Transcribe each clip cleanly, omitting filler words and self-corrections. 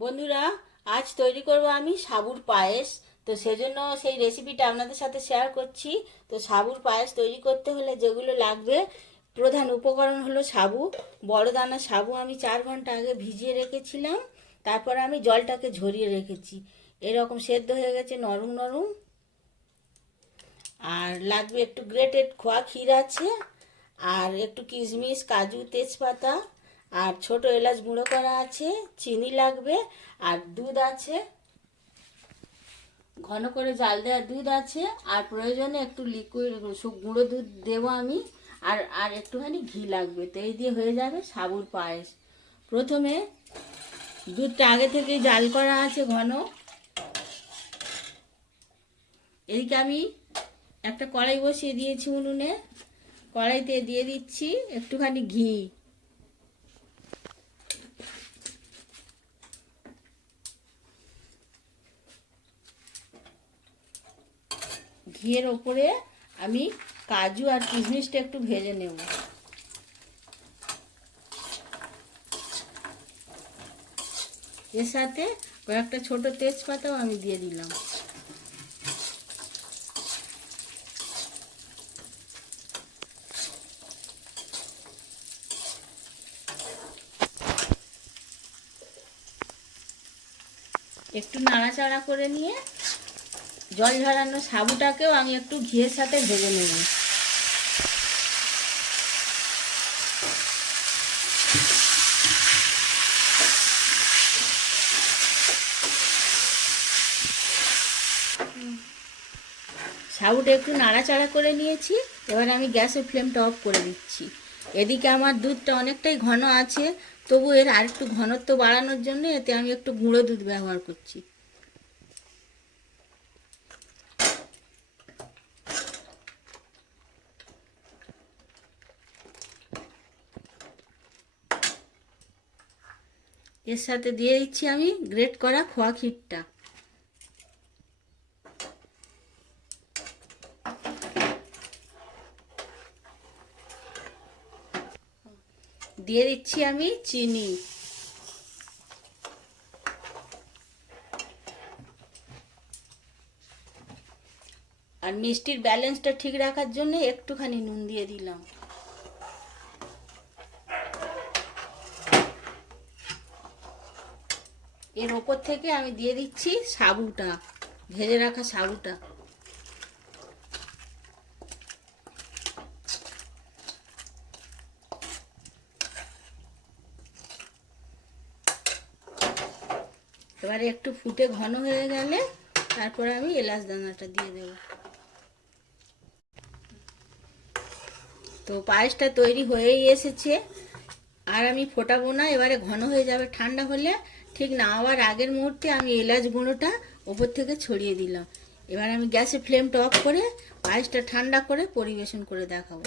বন্ধুরা, আজ তৈরি করব আমি সাবুর পায়েস। তো সেজন্য সেই রেসিপিটা আপনাদের সাথে শেয়ার করছি। তো সাবুর পায়েস তৈরি করতে হলে যেগুলো লাগবে, প্রধান উপকরণ হলো সাবু। বড় দানা সাবু আমি 4 ঘন্টা আগে ভিজিয়ে রেখেছিলাম। তারপর আমি জলটাকে ঝরিয়ে রেখেছি। এরকম সেদ্ধ হয়ে গেছে, নরম নরম। আর লাগবে একটু গ্রেটেড খোয়া ক্ষীর আছে, আর একটু কিশমিশ, কাজু, তেজপাতা, আর ছোট এলাচ গুঁড়ো করা আছে, চিনি লাগবে, আর দুধ আছে, ঘন করে জাল দেওয়া দুধ আছে, আর প্রয়োজনে একটু লিকুইড গুঁড়ো দুধ দেবো আমি। আর আর একটুখানি ঘি লাগবে। তো এই দিয়ে হয়ে যাবে সাবুর পায়েস। প্রথমে দুধটা আগে থেকে জাল করা আছে ঘন। এদিকে আমি একটা কড়াই বসিয়ে দিয়েছি উনুনে। কড়াইতে দিয়ে দিচ্ছি একটুখানি ঘি। ঘিয়ের ওপরে আমি কাজু আর কিশমিশটা একটু ভেজে নেব। এর সাথে কয়েকটা ছোট তেজপাতাও আমি দিয়ে দিলাম। একটু নাড়াচাড়া করে নিয়ে জল ঝরানো সাবুটাকেও আমি একটু ঘিয়ের সাথে ভেজে নেব। সাবুটা একটু নাড়াচাড়া করে নিয়েছি। এবার আমি গ্যাসের ফ্লেমটা অফ করে দিচ্ছি। এদিকে আমার দুধটা অনেকটাই ঘন আছে, তবু এর আর একটু ঘনত্ব বাড়ানোর জন্য এতে আমি একটু গুঁড়ো দুধ ব্যবহার করছি। এর সাথে দিয়ে দিচ্ছি আমি গ্রেট করা খোয়া ক্ষীরটা। দিয়ে দিচ্ছি আমি চিনি। আর মিষ্টির ব্যালেন্সটা ঠিক রাখার জন্য একটুখানি নুন দিয়ে দিলাম। এর ওপর থেকে আমি দিয়ে দিচ্ছি সাবুটা, ভেজে রাখা সাবুটা। এবারে একটু ফুটে ঘন হয়ে গেলে তারপরে আমি এলাচ দানাটা দিয়ে দেব। তো পায়েসটা তৈরি হয়েই এসেছে। আর আমি ফোটাবো না, এবারে ঘন হয়ে যাবে। ঠান্ডা হলে ঠিক নামাবার আগের মুহূর্তে আমি এলাচ গুঁড়োটা ওপর থেকে ছড়িয়ে দিলাম। এবার আমি গ্যাসের ফ্লেমটা অফ করে পায়েসটা ঠান্ডা করে পরিবেশন করে দেখাবো।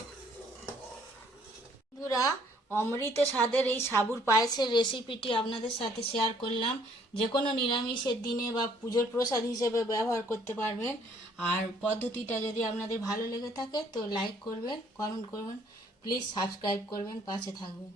বন্ধুরা, অমৃত স্বাদের এই সাবুর পায়েসের রেসিপিটি আপনাদের সাথে শেয়ার করলাম। যে কোনো নিরামিষের দিনে বা পুজোর প্রসাদ হিসেবে ব্যবহার করতে পারবেন। আর পদ্ধতিটা যদি আপনাদের ভালো লেগে থাকে তো লাইক করবেন, কমেন্ট করবেন, প্লিজ সাবস্ক্রাইব করবেন, পাশে থাকবেন।